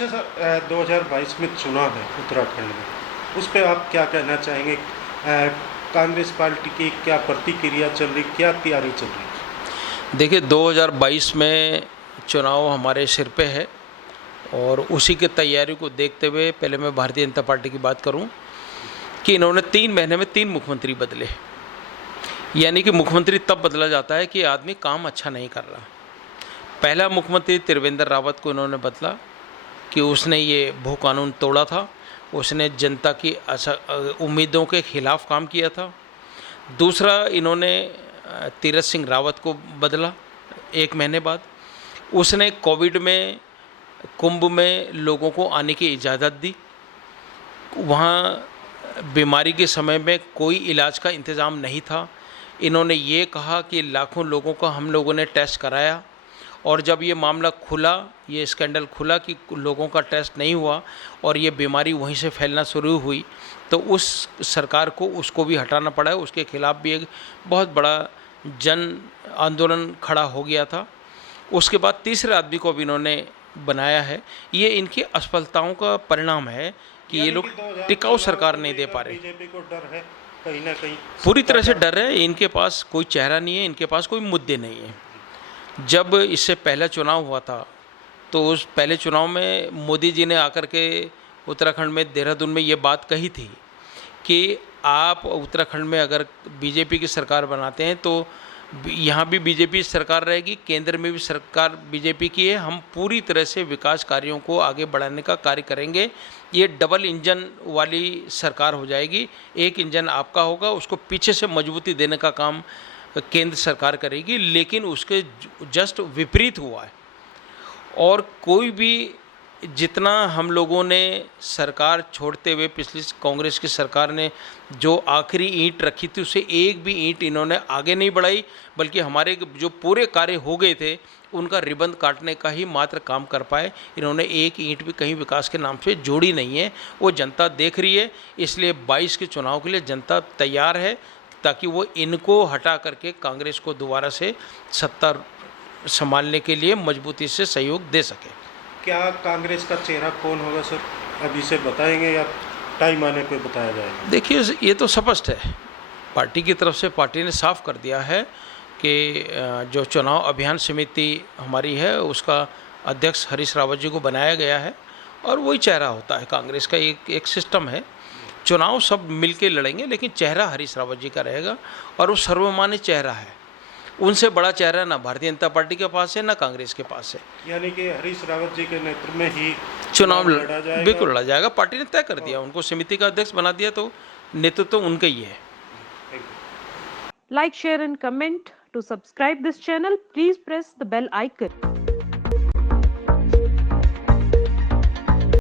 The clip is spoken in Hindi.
अच्छा सर, 2022 में चुनाव है उत्तराखंड में, उस पे आप क्या कहना चाहेंगे? कांग्रेस पार्टी की क्या प्रतिक्रिया चल रही, क्या तैयारी चल रही? देखिए 2022 में चुनाव हमारे सिर पे है और उसी की तैयारी को देखते हुए पहले मैं भारतीय जनता पार्टी की बात करूं कि इन्होंने 3 महीने में 3 मुख्यमंत्री बदले। यानी कि मुख्यमंत्री तब बदला जाता है कि आदमी काम अच्छा नहीं कर रहा। पहला मुख्यमंत्री त्रिवेंद्र रावत को इन्होंने बदला कि उसने ये भू कानून तोड़ा था, उसने जनता की उम्मीदों के खिलाफ काम किया था। दूसरा इन्होंने तीरथ सिंह रावत को बदला 1 महीने बाद। उसने कोविड में कुंभ में लोगों को आने की इजाज़त दी। वहाँ बीमारी के समय में कोई इलाज का इंतज़ाम नहीं था। इन्होंने ये कहा कि लाखों लोगों का हम लोगों ने टेस्ट कराया और जब ये मामला खुला, ये स्कैंडल खुला कि लोगों का टेस्ट नहीं हुआ और ये बीमारी वहीं से फैलना शुरू हुई, तो उस सरकार को उसको भी हटाना पड़ा है। उसके खिलाफ भी एक बहुत बड़ा जन आंदोलन खड़ा हो गया था। उसके बाद तीसरे आदमी को भी इन्होंने बनाया है। ये इनकी असफलताओं का परिणाम है कि ये लोग टिकाऊ सरकार नहीं दे पा रहे। बीजेपी को डर है कहीं ना कहीं, पूरी तरह से डर है। इनके पास कोई चेहरा नहीं है, इनके पास कोई मुद्दे नहीं है। जब इससे पहला चुनाव हुआ था तो उस पहले चुनाव में मोदी जी ने आकर के उत्तराखंड में देहरादून में ये बात कही थी कि आप उत्तराखंड में अगर बीजेपी की सरकार बनाते हैं तो यहाँ भी बीजेपी सरकार रहेगी, केंद्र में भी सरकार बीजेपी की है, हम पूरी तरह से विकास कार्यों को आगे बढ़ाने का कार्य करेंगे। ये डबल इंजन वाली सरकार हो जाएगी। एक इंजन आपका होगा, उसको पीछे से मजबूती देने का काम केंद्र सरकार करेगी, लेकिन उसके जस्ट विपरीत हुआ है। और कोई भी जितना हम लोगों ने सरकार छोड़ते हुए पिछली कांग्रेस की सरकार ने जो आखिरी ईंट रखी थी उससे एक भी ईंट इन्होंने आगे नहीं बढ़ाई, बल्कि हमारे जो पूरे कार्य हो गए थे उनका रिबंद काटने का ही मात्र काम कर पाए। इन्होंने एक ईंट भी कहीं विकास के नाम से जोड़ी नहीं है। वो जनता देख रही है, इसलिए 22 के चुनाव के लिए जनता तैयार है ताकि वो इनको हटा करके कांग्रेस को दोबारा से सत्ता संभालने के लिए मजबूती से सहयोग दे सके। क्या कांग्रेस का चेहरा कौन होगा सर, अभी से बताएंगे या टाइम आने पे बताया जाएगा? देखिए ये तो स्पष्ट है, पार्टी की तरफ से पार्टी ने साफ कर दिया है कि जो चुनाव अभियान समिति हमारी है उसका अध्यक्ष हरीश रावत जी को बनाया गया है और वही चेहरा होता है कांग्रेस का। एक सिस्टम है, चुनाव सब मिलके लड़ेंगे लेकिन चेहरा हरीश रावत जी का रहेगा और वो सर्वमान्य चेहरा है। उनसे बड़ा चेहरा ना भारतीय जनता पार्टी के पास है ना कांग्रेस के पास है। यानी कि हरीश रावत जी के नेतृत्व में ही चुनाव लड़ा जाएगा? बिल्कुल लड़ा जाएगा। पार्टी ने तय कर दिया, उनको समिति का अध्यक्ष बना दिया, तो नेतृत्व तो उनका ही है। Like, share and comment. To subscribe this channel, please press the bell icon.